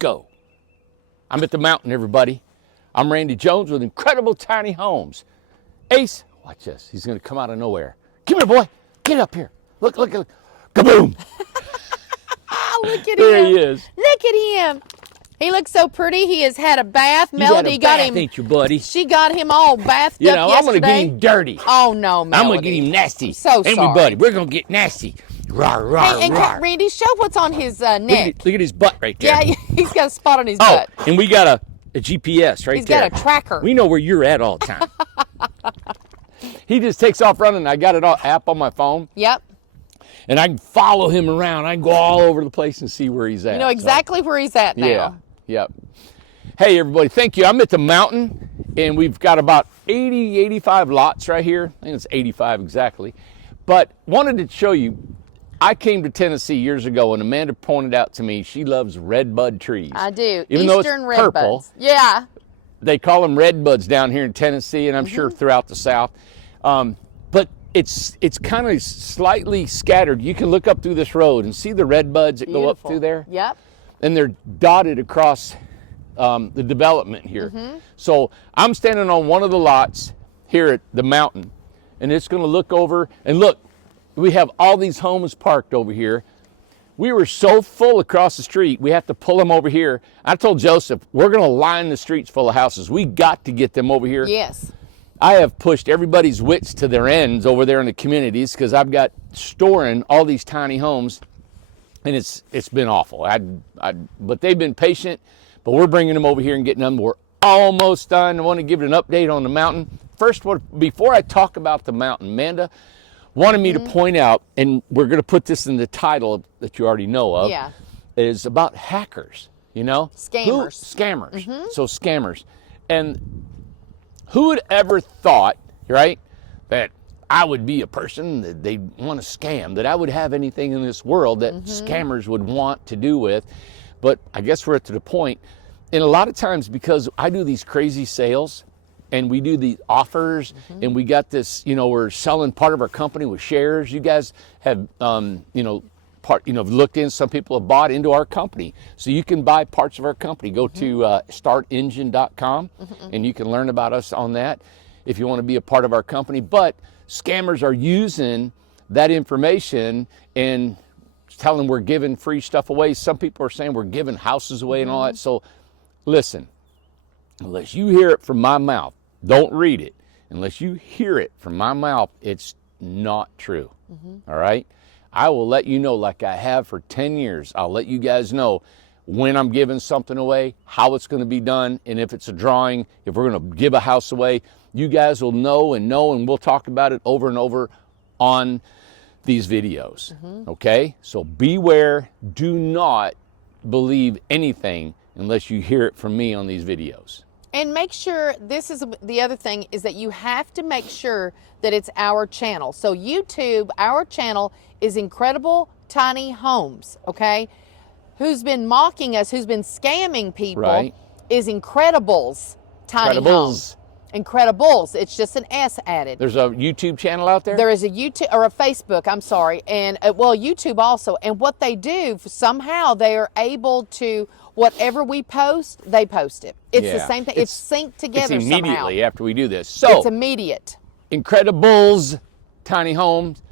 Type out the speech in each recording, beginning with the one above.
go. I'm at the mountain, everybody. I'm Randy Jones with Incredible Tiny Homes. Ace, watch this. He's going to come out of nowhere. Come here, boy. Get up here. Look, look, look. Kaboom. Look at there him. He is. Look at him. He looks so pretty. He has had a bath. Melody got him. Ain't you, buddy? She got him all bathed up yesterday. I'm going to get him dirty. Oh, no, Melody. I'm going to get him nasty. I'm so sorry. Everybody, we're going to get nasty. Rawr, rawr, and rawr. Randy, show what's on his neck. Look at his butt right there. Yeah, he's got a spot on his butt. And we got a GPS right He's there. got a tracker. We know where you're at all the time. He just takes off running. I got it all app on my phone. Yep. And I can follow him around. I can go all over the place and see where he's at. You know exactly where he's at now. Yeah, yep. Hey, everybody, thank you. I'm at the mountain, and we've got about 80, 85 lots right here. I think it's 85 exactly. But wanted to show you, I came to Tennessee years ago, and Amanda pointed out to me she loves redbud trees. I do. Even Eastern though it's redbuds. purple. Yeah. They call them redbuds down here in Tennessee, and I'm sure throughout the South. But it's kind of slightly scattered. You can look up through this road and see the redbuds that go up through there. Yep. And they're dotted across the development here. So I'm standing on one of the lots here at the mountain, and it's going to look over, and look, we have all these homes parked over here. We were so full across the street, we have to pull them over here. I told Joseph, we're going to line the streets full of houses. We got to get them over here. Yes. I have pushed everybody's wits to their ends over there in the communities because I've got storing all these tiny homes, and it's been awful. But they've been patient, but we're bringing them over here and getting them. We're almost done. I want to give it an update on the mountain. First, before I talk about the mountain, Amanda wanted me to point out, and we're going to put this in the title that you already know of, is about hackers, you know? Scammers. Scammers. So scammers. And who would ever thought, right, that I would be a person that they want to scam, that I would have anything in this world that scammers would want to do with? But I guess we're to the point, and a lot of times because I do these crazy sales, and we do the offers, and we got this, we're selling part of our company with shares. You guys have, looked in, some people have bought into our company. So you can buy parts of our company. Go to startengine.com, and you can learn about us on that if you want to be a part of our company. But scammers are using that information and telling them we're giving free stuff away. Some people are saying we're giving houses away and all that. So listen, unless you hear it from my mouth, don't read it. Unless you hear it from my mouth, it's not true. All right? I will let you know, like I have for 10 years. I'll let you guys know when I'm giving something away, how it's going to be done, and if it's a drawing, if we're going to give a house away. You guys will know, and we'll talk about it over and over on these videos. Okay? So beware. Do not believe anything unless you hear it from me on these videos. And make sure, this is the other thing, is that you have to make sure that it's our channel. So YouTube, our channel is Incredible Tiny Homes, okay? Who's been mocking us, who's been scamming people, is Incredibles Tiny Homes. Incredibles. It's just an S added. There's a YouTube channel out there? There is a YouTube, or a Facebook, I'm sorry, and YouTube also. And what they do, somehow they are able to, whatever we post, they post it. It's the same thing. It's synced together It's immediately somehow. after we do this. So it's immediate. Incredibles Tiny Homes.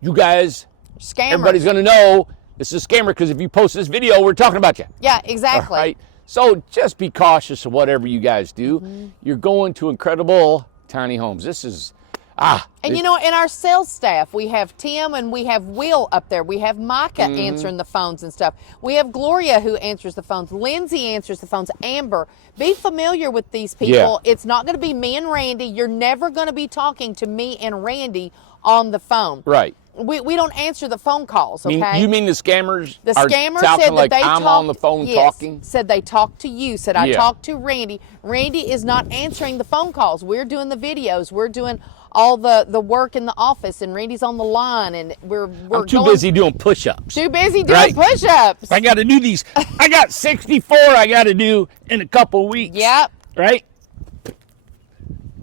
You guys, Scammers. everybody's going to know this is a scammer because if you post this video, we're talking about you. Yeah, exactly. All right? So just be cautious of whatever you guys do. You're going to Incredible Tiny Homes. This is, And in our sales staff, we have Tim and we have Will up there. We have Micah answering the phones and stuff. We have Gloria who answers the phones. Lindsay answers the phones. Amber. Be familiar with these people. It's not going to be me and Randy. You're never going to be talking to me and Randy on the phone. right. We don't answer the phone calls, okay? You mean the scammers The are scammers talking said that like they I'm talked, on the phone talking? Said they talked to you, said I talked to Randy. Randy is not answering the phone calls. We're doing the videos. We're doing all the work in the office, and Randy's on the line, and I'm too busy doing push-ups. Too busy doing push-ups. I got to do these. I got 64 I got to do in a couple weeks. Yep. Right?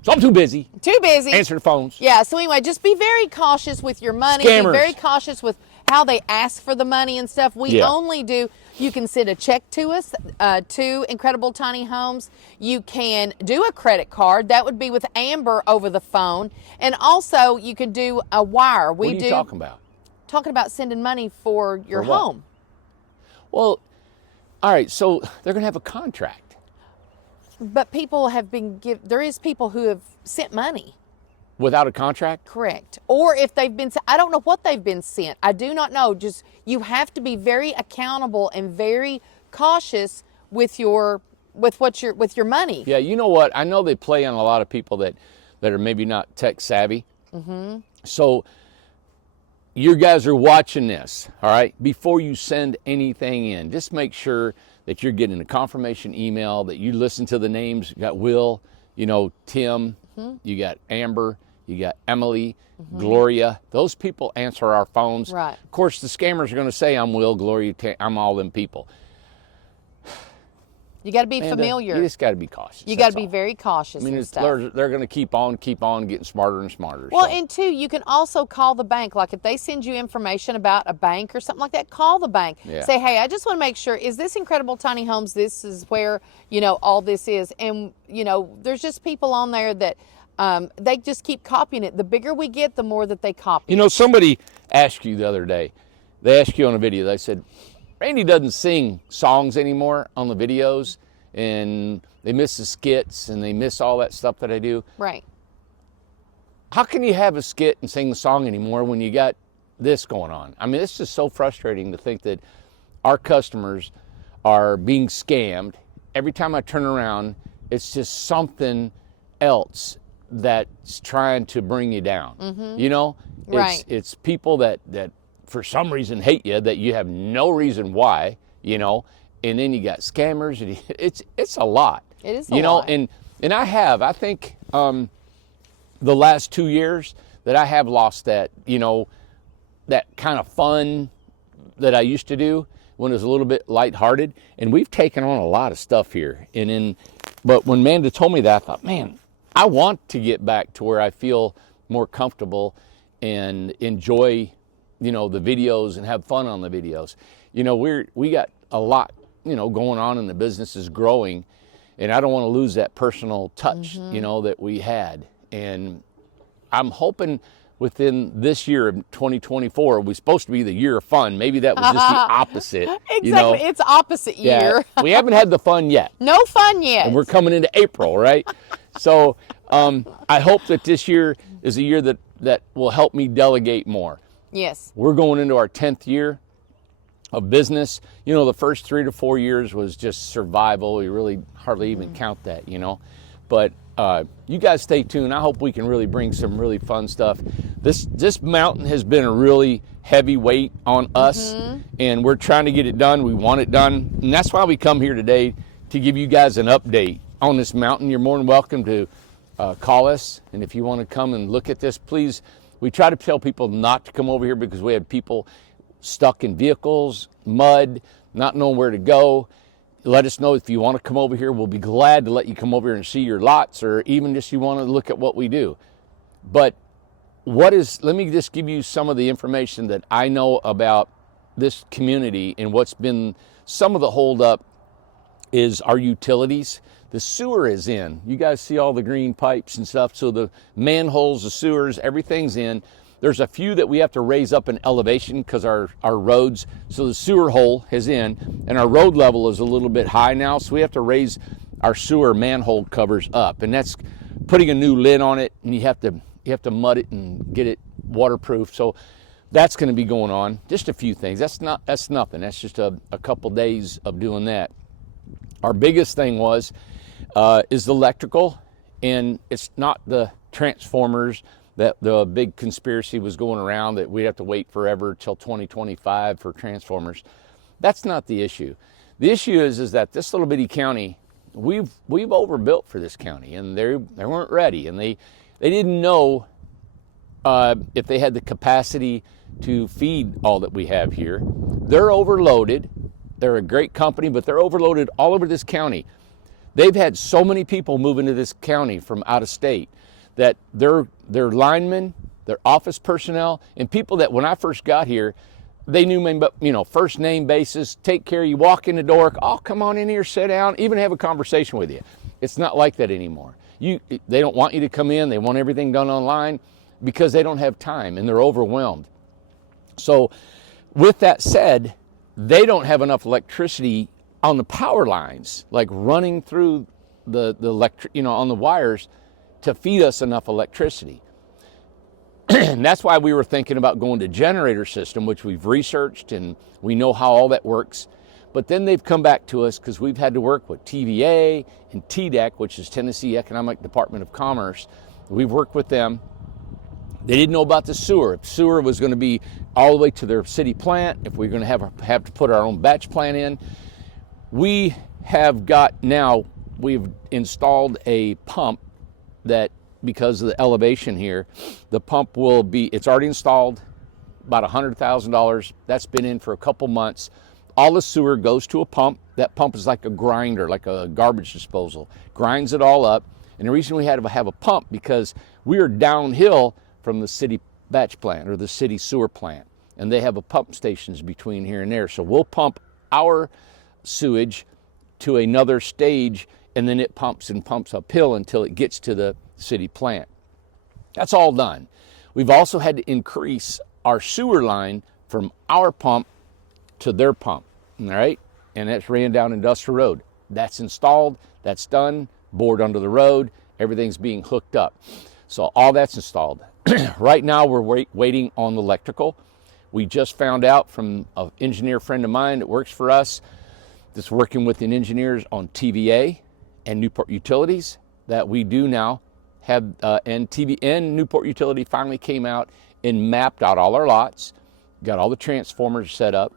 So I'm too busy. Too busy. Answer the phones. Yeah, so anyway, just be very cautious with your money. Scammers. Be very cautious with how they ask for the money and stuff. We only do, You can send a check to us, to Incredible Tiny Homes. You can do a credit card. That would be with Amber over the phone. And also, you could do a wire. What are you talking about? Talking about sending money for your For what? home. Well, all right, so they're going to have a contract. But people have been there is people who have sent money. Without a contract? Correct. Or if they've been, I don't know what they've been sent. I do not know. Just, you have to be very accountable and very cautious with your money. Yeah, you know what? I know they play on a lot of people that are maybe not tech savvy. Mm-hmm. So you guys are watching this, all right? Before you send anything in, just make sure that you're getting a confirmation email, that you listen to the names. You got Will, Tim, you got Amber, you got Emily, Gloria. Those people answer our phones. Right. Of course, the scammers are going to say, I'm Will, Gloria, I'm all them people. You got to be familiar. You just got to be cautious. You got to be very cautious. I mean, and stuff. they're going to keep on getting smarter and smarter. Well, so. and two, you can also call the bank. Like if they send you information about a bank or something like that, call the bank. Yeah. Say, hey, I just want to make sure, is this Incredible Tiny Homes? This is where, all this is. And, there's just people on there that they just keep copying it. The bigger we get, the more that they copy. Somebody asked you the other day, they asked you on a video, they said, Randy doesn't sing songs anymore on the videos, and they miss the skits and they miss all that stuff that I do. Right. How can you have a skit and sing the song anymore when you got this going on? I mean, it's just so frustrating to think that our customers are being scammed. Every time I turn around, it's just something else that's trying to bring you down. Mm-hmm. Right. It's people that for some reason hate you, that you have no reason why, and then you got scammers, and it's a lot. It is a lot. And I think the last 2 years that I have lost that, that kind of fun that I used to do when it was a little bit lighthearted, and we've taken on a lot of stuff here. But when Amanda told me that, I thought, man, I want to get back to where I feel more comfortable and enjoy, the videos and have fun on the videos. We got a lot, going on, and the business is growing, and I don't want to lose that personal touch, that we had. And I'm hoping within this year of 2024, we're supposed to be the year of fun. Maybe that was just the opposite. Exactly. It's opposite year. Yeah, we haven't had the fun yet. No fun yet. And we're coming into April, right? So I hope that this year is a year that will help me delegate more. Yes. We're going into our 10th year of business. The first 3 to 4 years was just survival. We really hardly even count that, But you guys stay tuned. I hope we can really bring some really fun stuff. This mountain has been a really heavy weight on us, and we're trying to get it done. We want it done, and that's why we come here today, to give you guys an update on this mountain. You're more than welcome to call us, and if you want to come and look at this, please. We try to tell people not to come over here because we had people stuck in vehicles, mud, not knowing where to go. Let us know if you want to come over here. We'll be glad to let you come over here and see your lots, or even just you want to look at what we do. But let me just give you some of the information that I know about this community, and what's been some of the holdup is our utilities. The sewer is in. You guys see all the green pipes and stuff. So the manholes, the sewers, everything's in. There's a few that we have to raise up in elevation because our roads, so the sewer hole is in, and our road level is a little bit high now, so we have to raise our sewer manhole covers up, and that's putting a new lid on it, and you have to mud it and get it waterproof. So that's going to be going on. Just a few things. That's nothing. That's just a couple days of doing that. Our biggest thing is the electrical, and it's not the transformers that the big conspiracy was going around that we'd have to wait forever till 2025 for transformers. That's not the issue. The issue is that this little bitty county, we've overbuilt for this county, and they weren't ready, and they didn't know if they had the capacity to feed all that we have here. They're overloaded. They're a great company, but they're overloaded all over this county. They've had so many people move into this county from out of state that their linemen, their office personnel, and people that when I first got here, they knew me, but first name basis, take care. You walk in the door, oh, come on in here, sit down, even have a conversation with you. It's not like that anymore. They don't want you to come in. They want everything done online because they don't have time and they're overwhelmed. So with that said, they don't have enough electricity on the power lines, like running through the on the wires to feed us enough electricity. And that's why we were thinking about going to generator system, which we've researched and we know how all that works. But then they've come back to us because we've had to work with TVA and TDEC, which is Tennessee Economic Department of Commerce. We've worked with them. They didn't know about the sewer. If sewer was going to be all the way to their city plant, if we're going to have to put our own batch plant in. We've installed a pump that, because of the elevation here, the pump it's already installed, about $100,000. That's been in for a couple months. All the sewer goes to a pump. That pump is like a grinder, like a garbage disposal. Grinds it all up. And the reason we had to have a pump, because we are downhill from the city batch plant or the city sewer plant. And they have a pump stations between here and there. So we'll pump our sewage to another stage, and then it pumps and pumps uphill until it gets to the city plant. That's all done. We've also had to increase our sewer line from our pump to their pump, all right? And that's ran down Industrial Road. That's installed, that's done, bored under the road, everything's being hooked up. So all that's installed. Right now we're waiting on the electrical. We just found out from an engineer friend of mine that works for us, that's working with the engineers on TVA and Newport Utilities, that we do now have, and Newport Utility finally came out and mapped out all our lots, got all the transformers set up,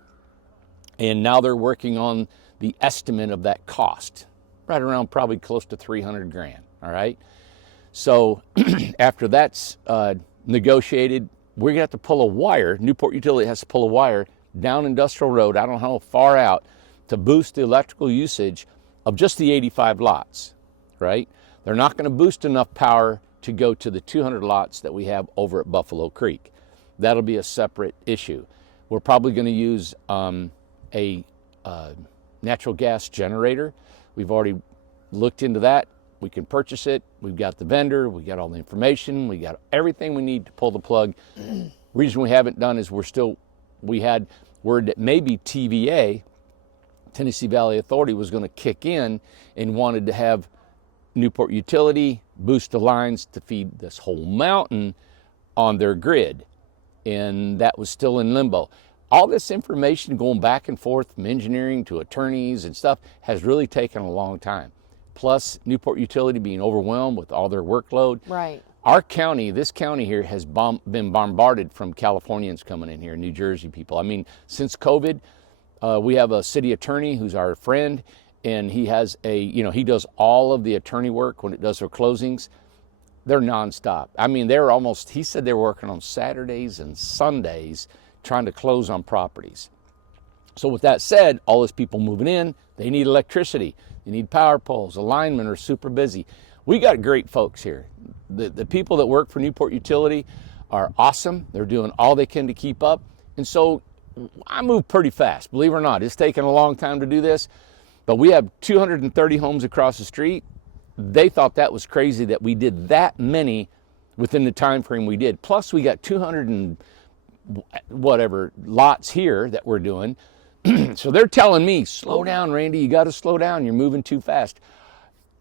and now they're working on the estimate of that cost, right around probably close to 300 grand, all right? So after that's negotiated, we're gonna have to pull a wire. Newport Utility has to pull a wire down Industrial Road, I don't know how far out, to boost the electrical usage of just the 85 lots, right? They're not gonna boost enough power to go to the 200 lots that we have over at Buffalo Creek. That'll be a separate issue. We're probably gonna use a natural gas generator. We've already looked into that. We can purchase it. We've got the vendor. We got all the information. We got everything we need to pull the plug. Reason we haven't done is we had word that maybe TVA, Tennessee Valley Authority, was going to kick in and wanted to have Newport Utility boost the lines to feed this whole mountain on their grid. And that was still in limbo. All this information going back and forth from engineering to attorneys and stuff has really taken a long time. Plus Newport Utility being overwhelmed with all their workload. Right. Our county, this county here, has been bombarded from Californians coming in here, New Jersey people. I mean, since COVID, we have a city attorney who's our friend, and he has he does all of the attorney work when it does their closings. They're nonstop. I mean, he said they were working on Saturdays and Sundays trying to close on properties. So with that said, all those people moving in, they need electricity. They need power poles. The linemen are super busy. We got great folks here. The people that work for Newport Utility are awesome. They're doing all they can to keep up. And so I move pretty fast, believe it or not. It's taken a long time to do this, but we have 230 homes across the street. They thought that was crazy that we did that many within the time frame we did. Plus we got 200 and whatever lots here that we're doing. So they're telling me, slow down, Randy, you got to slow down. You're moving too fast.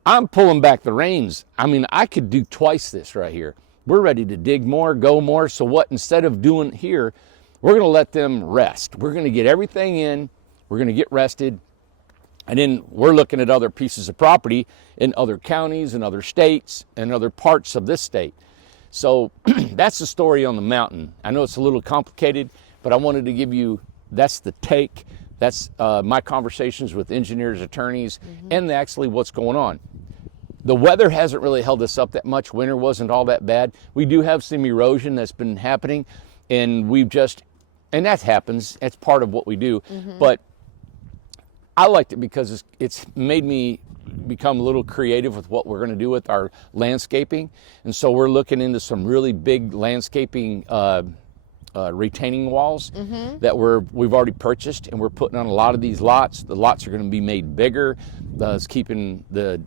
I'm pulling back the reins. I mean, I could do twice this right here. We're ready to dig more, go more. So what, instead of doing here, we're going to let them rest. We're going to get everything in. We're going to get rested. And then we're looking at other pieces of property in other counties and other states and other parts of this state. So that's the story on the mountain. I know it's a little complicated, but I wanted to give you, that's the take. That's my conversations with engineers, attorneys, and actually what's going on. The weather hasn't really held us up that much. Winter wasn't all that bad. We do have some erosion that's been happening, and and that happens. That's part of what we do. But I liked it because it's made me become a little creative with what we're going to do with our landscaping. And so we're looking into some really big landscaping retaining walls that we've already purchased, and we're putting on a lot of these lots. The lots are going to be made bigger, thus keeping the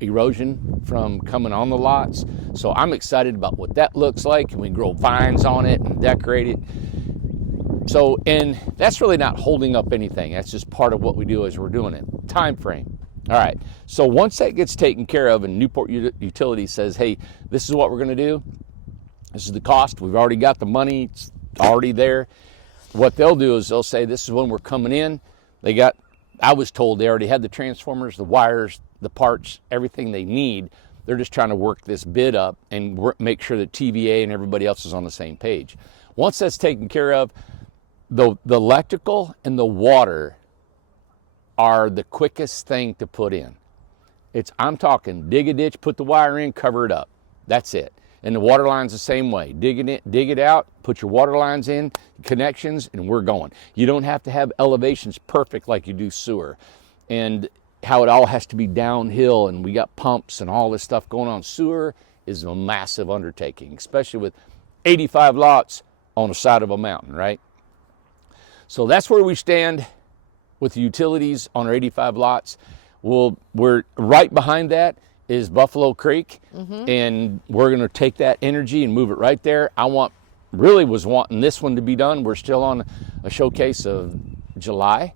erosion from coming on the lots. So I'm excited about what that looks like, and we grow vines on it and decorate it. So, and that's really not holding up anything. That's just part of what we do as we're doing it. Time frame. All right. So once that gets taken care of and Newport Utilities says, hey, this is what we're going to do. This is the cost. We've already got the money. It's already there. What they'll do is they'll say, this is when we're coming in. I was told they already had the transformers, the wires, the parts, everything they need. They're just trying to work this bid up and make sure that TVA and everybody else is on the same page. Once that's taken care of, the electrical and the water are the quickest thing to put in. I'm talking dig a ditch, put the wire in, cover it up. That's it. And the water line's the same way. Dig it out, put your water lines in, connections, and we're going. You don't have to have elevations perfect like you do sewer. And how it all has to be downhill, and we got pumps and all this stuff going on. Sewer is a massive undertaking, especially with 85 lots on the side of a mountain, right? So that's where we stand with the utilities on our 85 lots. We're right behind that is Buffalo Creek, and we're going to take that energy and move it right there. Was wanting this one to be done. We're still on a showcase of July,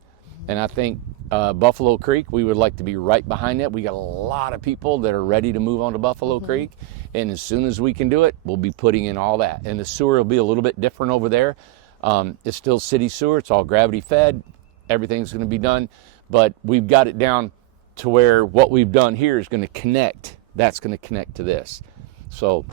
and I think Buffalo Creek, we would like to be right behind that. We got a lot of people that are ready to move on to Buffalo Creek, and as soon as we can do it, we'll be putting in all that. And the sewer will be a little bit different over there. It's still city sewer. It's all gravity fed. Everything's going to be done, but we've got it down to where what we've done here is going to connect. That's going to connect to this. So,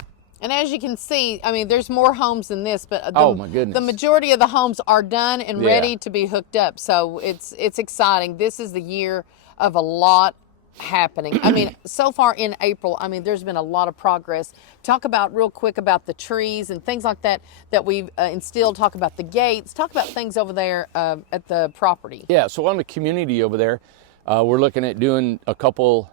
and as you can see, I mean, there's more homes than this, but oh my goodness, the majority of the homes are done and ready to be hooked up. So it's exciting. This is the year of a lot happening. I mean, so far in April, I mean, there's been a lot of progress. Talk about real quick about the trees and things like that we've instilled. Talk about the gates. Talk about things over there at the property. Yeah, so on the community over there, we're looking at doing a couple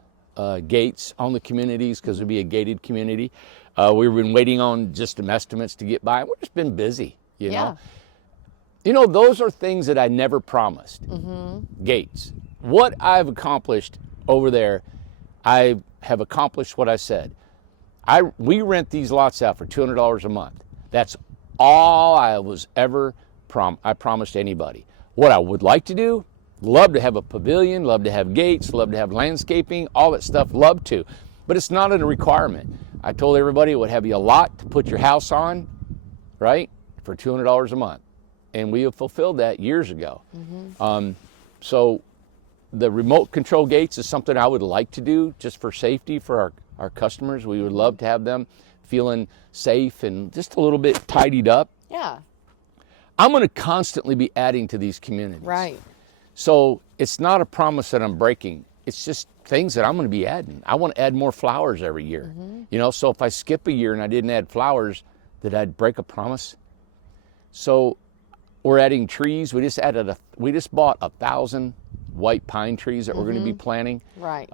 gates on the communities because it'll be a gated community. We've been waiting on just some estimates to get by. We've just been busy, you know. You know, those are things that I never promised. Gates. What I've accomplished over there, I have accomplished what I said. We rent these lots out for $200 a month. That's all I was ever promised anybody. What I would like to do, love to have a pavilion, love to have gates, love to have landscaping, all that stuff, love to. But it's not a requirement. I told everybody it would have you a lot to put your house on, right, for $200 a month. And we have fulfilled that years ago. So the remote control gates is something I would like to do just for safety for our customers. We would love to have them feeling safe and just a little bit tidied up. Yeah. I'm going to constantly be adding to these communities. Right. So it's not a promise that I'm breaking. It's just things that I'm going to be adding. I want to add more flowers every year. You know, so if I skip a year and I didn't add flowers, did I break a promise? So we're adding trees. We just bought 1,000 white pine trees that we're going to be planting. Right.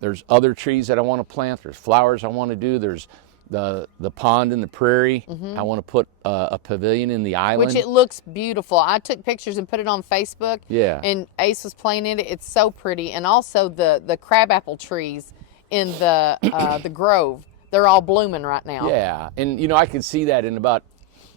There's other trees that I want to plant. There's flowers I want to do. There's the pond in the prairie. I want to put a pavilion in the island. Which it looks beautiful. I took pictures and put it on Facebook. Yeah. And Ace was playing in it. It's so pretty. And also the crabapple trees in the grove. They're all blooming right now. Yeah. And, you know, I can see that in about,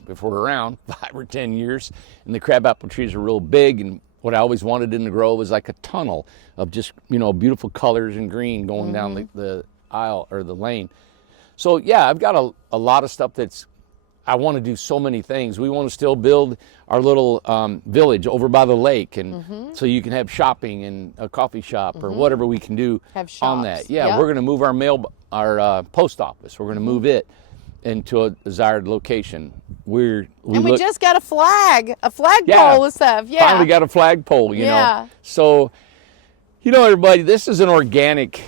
if we're around 5 or 10 years, and the crabapple trees are real big. And what I always wanted in the grove was like a tunnel of just, you know, beautiful colors and green going down the aisle or the lane. So yeah, I've got a lot of stuff I want to do so many things. We want to still build our little village over by the lake, and so you can have shopping and a coffee shop or whatever we can do on that. Yeah, we're going to move our post office. We're going to move it into a desired location. We just got a flagpole and stuff. Yeah, finally got a flagpole. You know, so you know, everybody, this is an organic.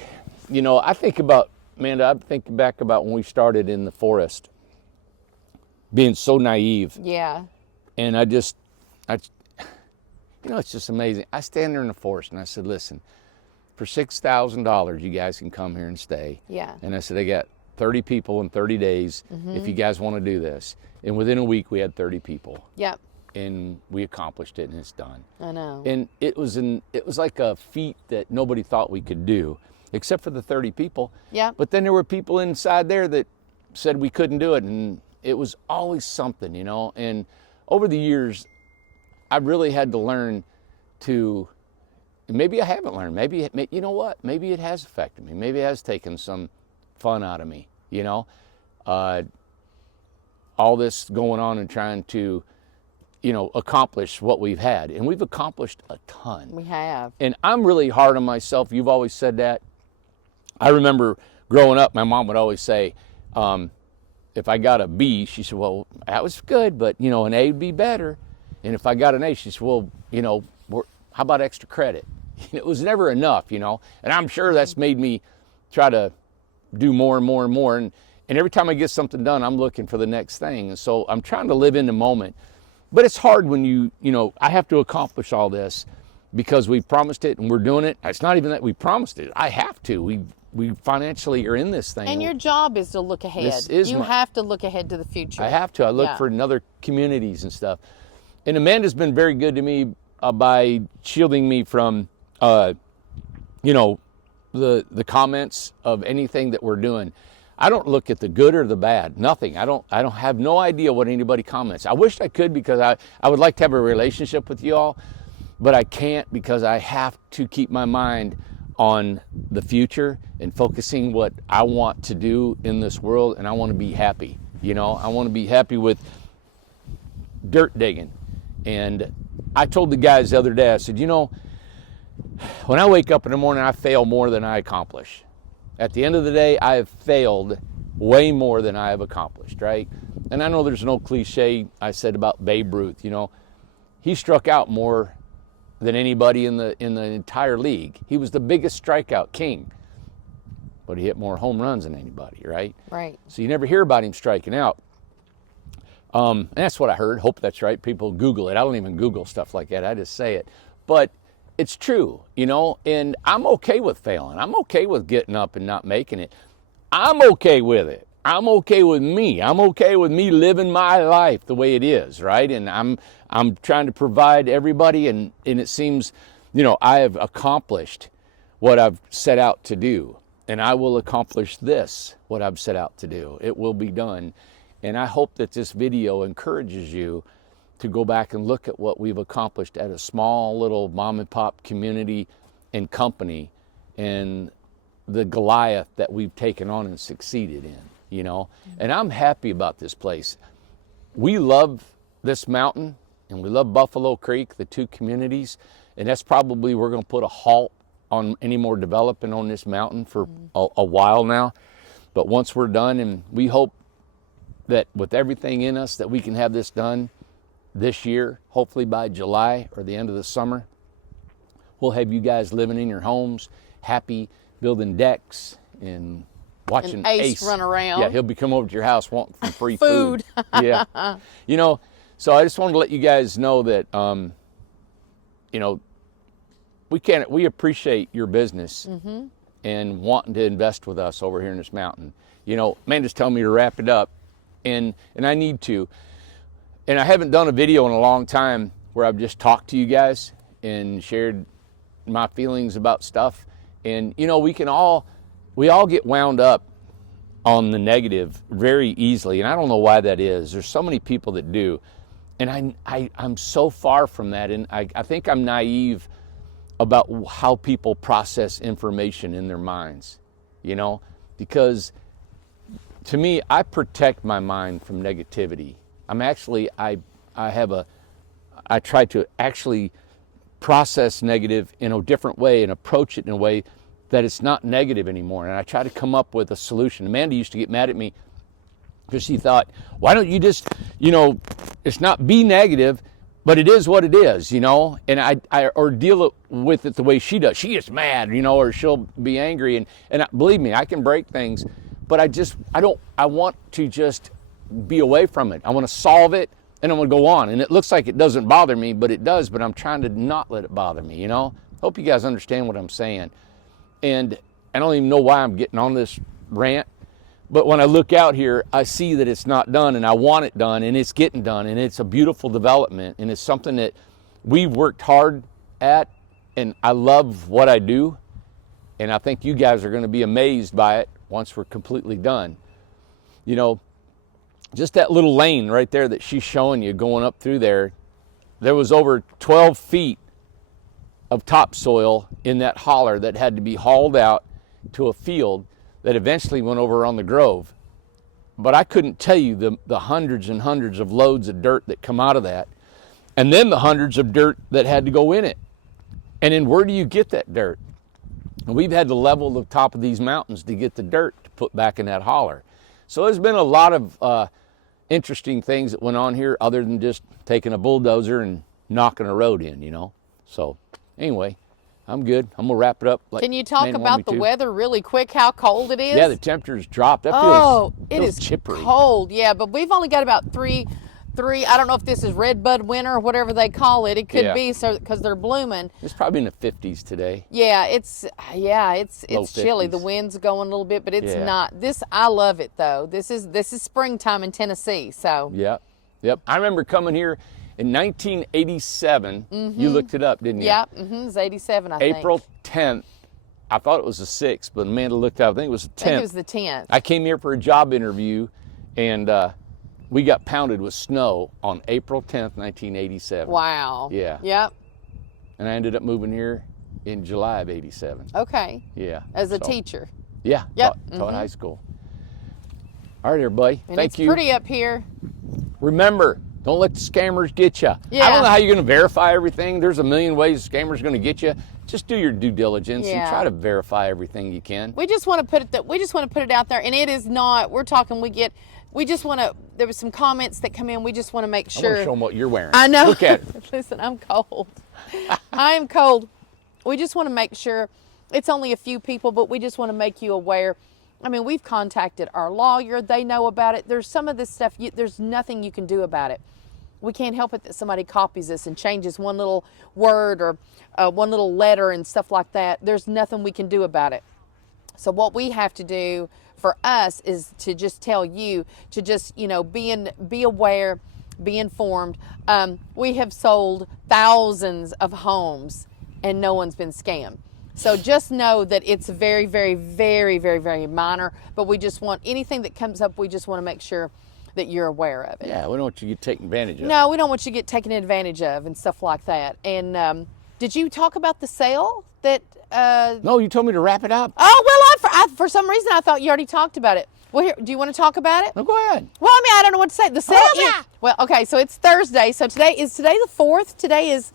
You know, I think about. Amanda, I'm thinking back about when we started in the forest, being so naive. Yeah. And you know, it's just amazing. I stand there in the forest and I said, listen, for $6,000, you guys can come here and stay. Yeah. And I said, I got 30 people in 30 days if you guys want to do this. And within a week, we had 30 people. Yep. And we accomplished it, and it's done. I know. And it was like a feat that nobody thought we could do, except for the 30 people. Yeah. But then there were people inside there that said we couldn't do it, and it was always something, you know. And over the years, I really had to learn to. Maybe I haven't learned. Maybe you know what? Maybe it has affected me. Maybe it has taken some fun out of me. You know, all this going on and trying to, you know, accomplish what we've had. And we've accomplished a ton. We have. And I'm really hard on myself. You've always said that. I remember growing up, my mom would always say, if I got a B, she said, well, that was good, but, you know, an A would be better. And if I got an A, she said, well, you know, how about extra credit? It was never enough, you know. And I'm sure that's made me try to do more and more and more. And every time I get something done, I'm looking for the next thing. And so I'm trying to live in the moment. But it's hard when you know, I have to accomplish all this because we promised it and we're doing it. It's not even that we promised it. I have to. We financially are in this thing. And your job is to look ahead. You have to look ahead to the future. I have to. I look for other communities and stuff. And Amanda's been very good to me by shielding me from, you know, the comments of anything that we're doing. I don't look at the good or the bad, nothing. I don't have no idea what anybody comments. I wish I could because I would like to have a relationship with you all, but I can't because I have to keep my mind on the future and focusing what I want to do in this world, and I want to be happy. You know, I want to be happy with dirt digging. And I told the guys the other day, I said, you know, when I wake up in the morning, I fail more than I accomplish. At the end of the day, I have failed way more than I have accomplished, right? And I know there's an old cliche I said about Babe Ruth, you know. He struck out more than anybody in the entire league. He was the biggest strikeout king, but he hit more home runs than anybody, right? Right. So you never hear about him striking out. And that's what I heard. Hope that's right. People Google it. I don't even Google stuff like that. I just say it. But it's true, you know, and I'm okay with failing. I'm okay with getting up and not making it. I'm okay with it. I'm okay with me. I'm okay with me living my life the way it is, right? And I'm trying to provide everybody, and it seems, you know, I have accomplished what I've set out to do, and I will accomplish this, what I've set out to do. It will be done. And I hope that this video encourages you to go back and look at what we've accomplished at a small little mom and pop community and company, and the Goliath that we've taken on and succeeded in, you know. And I'm happy about this place. We love this mountain and we love Buffalo Creek, the two communities, and that's probably, we're going to put a halt on any more development on this mountain for a while now. But once we're done, and we hope that with everything in us that we can have this done this year, hopefully by July or the end of the summer. We'll have you guys living in your homes, happy, building decks and watching and Ace run around. Yeah, he'll be coming over to your house wanting some free food. Yeah. You know, so I just wanted to let you guys know that, you know, we appreciate your business and wanting to invest with us over here in this mountain. You know, Amanda's telling me to wrap it up, and I need to. And I haven't done a video in a long time where I've just talked to you guys and shared my feelings about stuff. And, you know, we all get wound up on the negative very easily. And I don't know why that is. There's so many people that do. And I'm so far from that. And I think I'm naive about how people process information in their minds, you know, because to me, I protect my mind from negativity. I'm actually, I try to actually process negative in a different way and approach it in a way that it's not negative anymore. And I try to come up with a solution. Amanda used to get mad at me because she thought, why don't you just, you know, it's not be negative, but it is what it is, you know? And or deal with it the way she does. She gets mad, you know, or she'll be angry. And believe me, I can break things, but I want to just be away from it. I want to solve it, and I'm going to go on. And it looks like it doesn't bother me, but it does. But I'm trying to not let it bother me, you know? Hope you guys understand what I'm saying. And I don't even know why I'm getting on this rant, But when I look out here, I see that it's not done, and I want it done, and it's getting done, and it's a beautiful development, and it's something that we've worked hard at, and I love what I do, and I think you guys are going to be amazed by it once we're completely done. You know, just that little lane right there that she's showing you going up through there, there was over 12 feet of topsoil in that holler that had to be hauled out to a field that eventually went over on the Grove. But I couldn't tell you the hundreds and hundreds of loads of dirt that come out of that, and then the hundreds of dirt that had to go in it. And then where do you get that dirt? And we've had to level the top of these mountains to get the dirt to put back in that holler. So there's been a lot of interesting things that went on here other than just taking a bulldozer and knocking a road in, you know. So anyway, I'm good. I'm gonna wrap it up. Like Can you talk Nan about wanted the me to. weather really quick, how cold it is? Yeah, the temperature's dropped. That it feels is chippery. cold. Yeah, but we've only got about three. I don't know if this is red bud winter or whatever they call it. It could be because they're blooming. It's probably in the 50s today. Yeah, it's Low chilly. 50s. The wind's going a little bit, but it's Yeah. not. I love it though. This is springtime in Tennessee. So Yep. I remember coming here in 1987. You looked it up, didn't you? yeah, it's 87. I April think. 10th. I thought it was the 6th, but Amanda looked up. I think it was the 10th. I think it was the 10th. I came here for a job interview, and we got pounded with snow on April 10th, 1987. Wow. Yeah. Yep. And I ended up moving here in July of 87. Okay. Yeah. As a So, teacher. Yeah. Yep. Taught high school. All right, everybody. And Thank it's you. pretty up here. Remember, don't let the scammers get you. Yeah. I don't know how you're going to verify everything. There's a million ways the scammers going to get you. Just do your due diligence and Yeah. try to verify everything you can. We just want to put it out there, and it is not. We're talking. We just want to. There was some comments that come in. We just want to make I sure. want to show them what you're wearing. I know. Look at it. Listen, I'm cold. I am cold. We just want to make sure. It's only a few people, but we just want to make you aware. I mean, we've contacted our lawyer. They know about it. There's some of this stuff. There's nothing you can do about it. We can't help it that somebody copies this and changes one little word or one little letter and stuff like that. There's nothing we can do about it. So what we have to do for us is to just tell you to just, be aware, be informed. We have sold thousands of homes and no one's been scammed. So just know that it's very, very, very, very, very minor, but we just want anything that comes up, we just want to make sure that you're aware of it. Yeah, we don't want you to get taken advantage of. No, we don't want you to get taken advantage of and stuff like that. And did you talk about the sale that... No, you told me to wrap it up. Oh, well, I for some reason I thought you already talked about it. Well, here, do you want to talk about it? No, go ahead. Well, I mean, I don't know what to say. The sale yeah. Well, okay, so it's Thursday. So today the 4th? Today is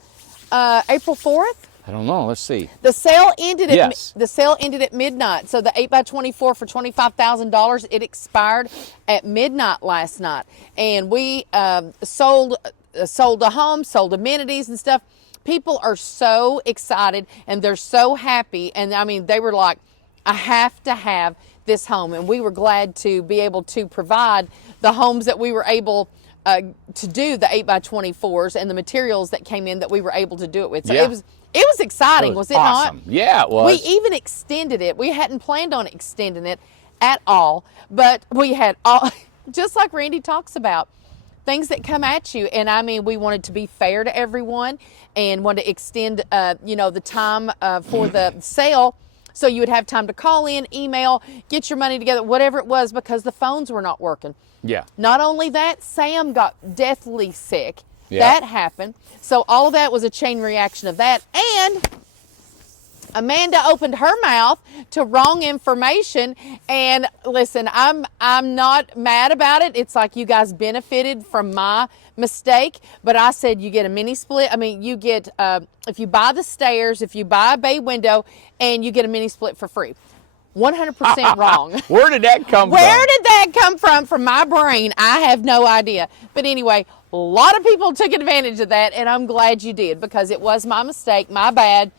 April 4th? I don't know. Let's see. The sale ended Yes. at midnight. So the 8x24 for $25,000, it expired at midnight last night. And we sold a home, sold amenities and stuff. People are so excited and they're so happy. And I mean, they were like, I have to have this home. And we were glad to be able to provide the homes that we were able to do, the 8x24s and the materials that came in that we were able to do it with. So Yeah. it was exciting, was it awesome. not? Yeah, it was. We even extended it. We hadn't planned on extending it at all, but we had all, just like Randy talks about, things that come at you. And I mean, we wanted to be fair to everyone and wanted to extend, the time for the sale. So you would have time to call in, email, get your money together, whatever it was, because the phones were not working. Yeah. Not only that, Sam got deathly sick. Yeah. That happened. So all of that was a chain reaction of that. And Amanda opened her mouth to wrong information. And listen, I'm not mad about it. It's like you guys benefited from my mistake. But I said you get a mini split. I mean, you get, if you buy the stairs, if you buy a bay window, and you get a mini split for free. 100% wrong. Where did that come from? Where did that come from? From my brain, I have no idea. But anyway, a lot of people took advantage of that, and I'm glad you did because it was my mistake, my bad.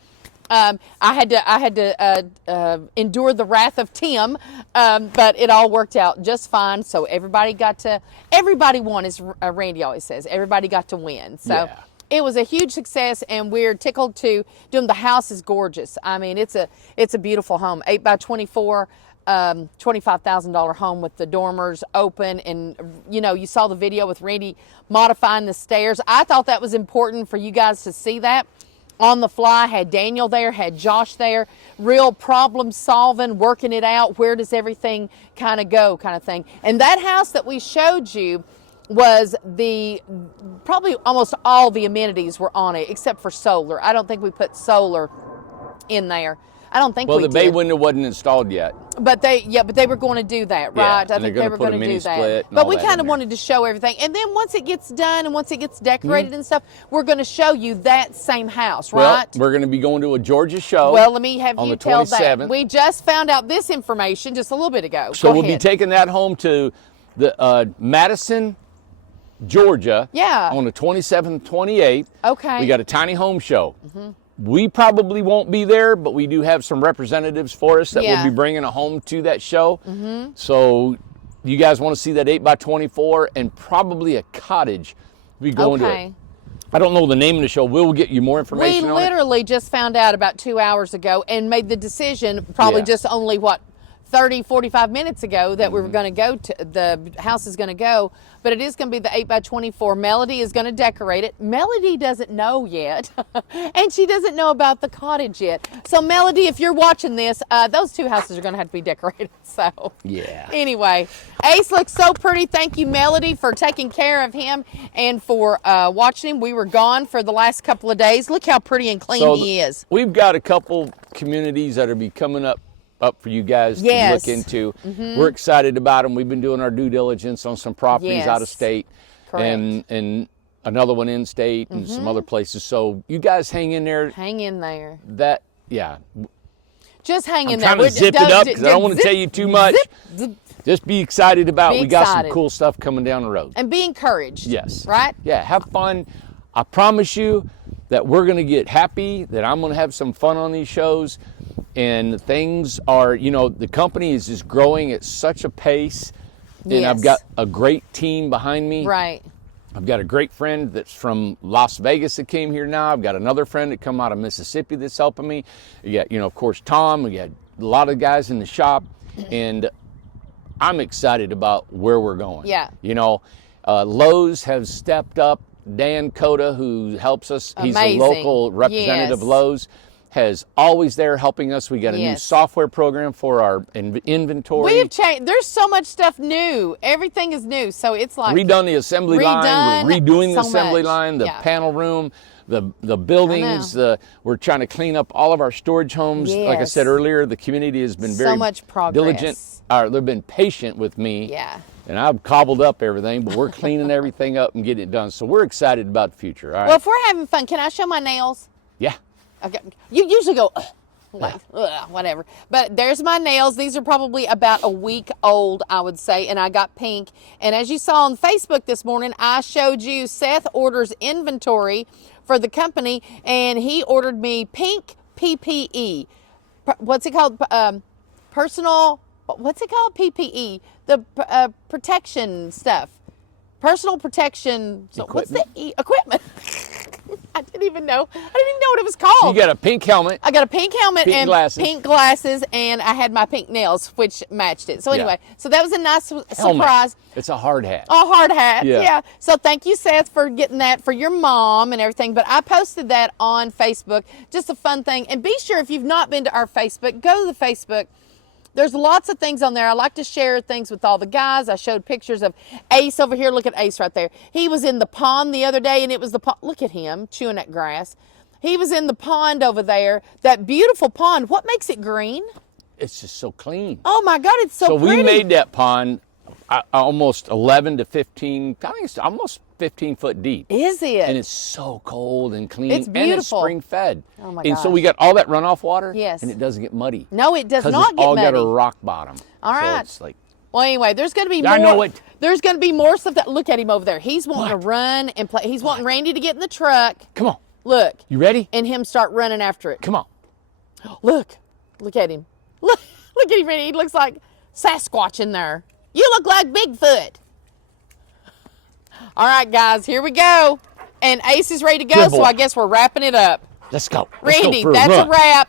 I had to endure the wrath of Tim, but it all worked out just fine. So everybody won, as Randy always says. Everybody got to win. So. Yeah. It was a huge success, and we're tickled to do them. The house is gorgeous. I mean, it's a beautiful home, 8x24. $25,000 home with the dormers open, and you saw the video with Randy modifying the stairs. I thought that was important for you guys to see that on the fly. Had Daniel there, had Josh there, real problem solving, working it out. Where does everything kind of go, kind of thing. And that house that we showed you was probably almost all the amenities were on it except for solar. I don't think we put solar in there. I don't think we did. Well, the bay window wasn't installed yet. But they were going to do that, right? Yeah, I think they were going to do that. But we kind of wanted to show everything. And then once it gets done and once it gets decorated and stuff, we're going to show you that same house, right? Well, we're going to be going to a Georgia show. Well, let me have you tell that. 27th. We just found out this information just a little bit ago. So Go we'll ahead. be taking that home to the Madison, Georgia. Yeah. On the 27th and 28th. Okay. We got a tiny home show. We probably won't be there, but we do have some representatives for us that will be bringing a home to that show. So you guys want to see that 8x24 and probably a cottage. We going to it. I don't know the name of the show. We'll get you more information on it. We literally just found out about 2 hours ago and made the decision probably just only, 30, 45 minutes ago that we were going to go to, the house is going to go, but it is going to be the 8x24. Melody is going to decorate it. Melody doesn't know yet, and she doesn't know about the cottage yet. So Melody, if you're watching this, those two houses are going to have to be decorated. So yeah. Anyway, Ace looks so pretty. Thank you, Melody, for taking care of him and for watching him. We were gone for the last couple of days. Look how pretty and clean he is. We've got a couple communities that will be coming up for you guys to look into. We're excited about them. We've been doing our due diligence on some properties out of state. Correct. and another one in state and some other places. So you guys hang in there. Hang in there. Just hang in I'm there. trying to zip it up because I don't want to tell you too much. Zip. Just be excited about Be we got excited. some cool stuff coming down the road. And be encouraged. Yes. Right? Yeah, have fun. I promise you that we're going to get happy, that I'm going to have some fun on these shows. And things are, the company is just growing at such a pace. And I've got a great team behind me. Right. I've got a great friend that's from Las Vegas that came here now. I've got another friend that come out of Mississippi that's helping me. You got, of course, Tom. We got a lot of guys in the shop. And I'm excited about where we're going. Yeah. Lowe's have stepped up. Dan Coda, who helps us, he's a local representative of Lowe's, has always there helping us. We got a new software program for our inventory. We have changed. There's so much stuff new. Everything is new. So it's like redone the assembly line. We're redoing the assembly line, the panel room, the buildings. We're trying to clean up all of our storage homes. Like I said earlier, the community has been very much progress. Diligent. They've been patient with me. Yeah. And I've cobbled up everything, but we're cleaning everything up and getting it done. So we're excited about the future. All right. Well, if we're having fun, can I show my nails? Yeah. Okay. You usually go, whatever. But there's my nails. These are probably about a week old, I would say, and I got pink. And as you saw on Facebook this morning, I showed you Seth orders inventory for the company, and he ordered me pink PPE. What's it called? Personal, what's it called? PPE. The protection stuff. Personal protection. So what's the equipment? I didn't even know what it was called. So you got a pink helmet. I got a pink helmet pink and glasses. pink glasses, and I had my pink nails, which matched it. So anyway, so that was a nice surprise. It's a hard hat. A hard hat, yeah. So thank you, Seth, for getting that for your mom and everything. But I posted that on Facebook, just a fun thing. And be sure, if you've not been to our Facebook, go to the Facebook. There's lots of things on there. I like to share things with all the guys. I showed pictures of Ace over here. Look at Ace right there. He was in the pond the other day, and it was the pond. Look at him chewing that grass. He was in the pond over there, that beautiful pond. What makes it green? It's just so clean. Oh, my God, it's so pretty. So we made that pond almost 11 to 15, I think it's almost 15 foot deep. Is it? And it's so cold and clean. It's beautiful. And it's spring fed. Oh my And gosh. so we got all that runoff water. Yes. And it doesn't get muddy. No, it does not Because get it's all muddy. got a rock bottom. All so right. It's like, well, anyway, there's going to be more. I know it. There's going to be more stuff. Look at him over there. He's wanting to run and play. He's wanting Randy to get in the truck. come on. Look. You ready? And him start running after it. Come on. Look at him. Look at him, Randy. He looks like Sasquatch in there. You look like Bigfoot. All right, guys, here we go. And Ace is ready to go, Good so boy. I guess we're wrapping it up. Let's go. Let's go Randy, for that's run. a wrap.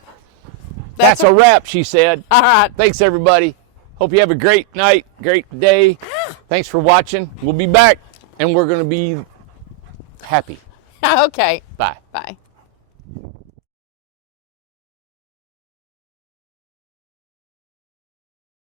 That's a wrap, she said. All right. Thanks, everybody. Hope you have a great night, great day. Thanks for watching. We'll be back, and we're going to be happy. Okay. Bye. Bye.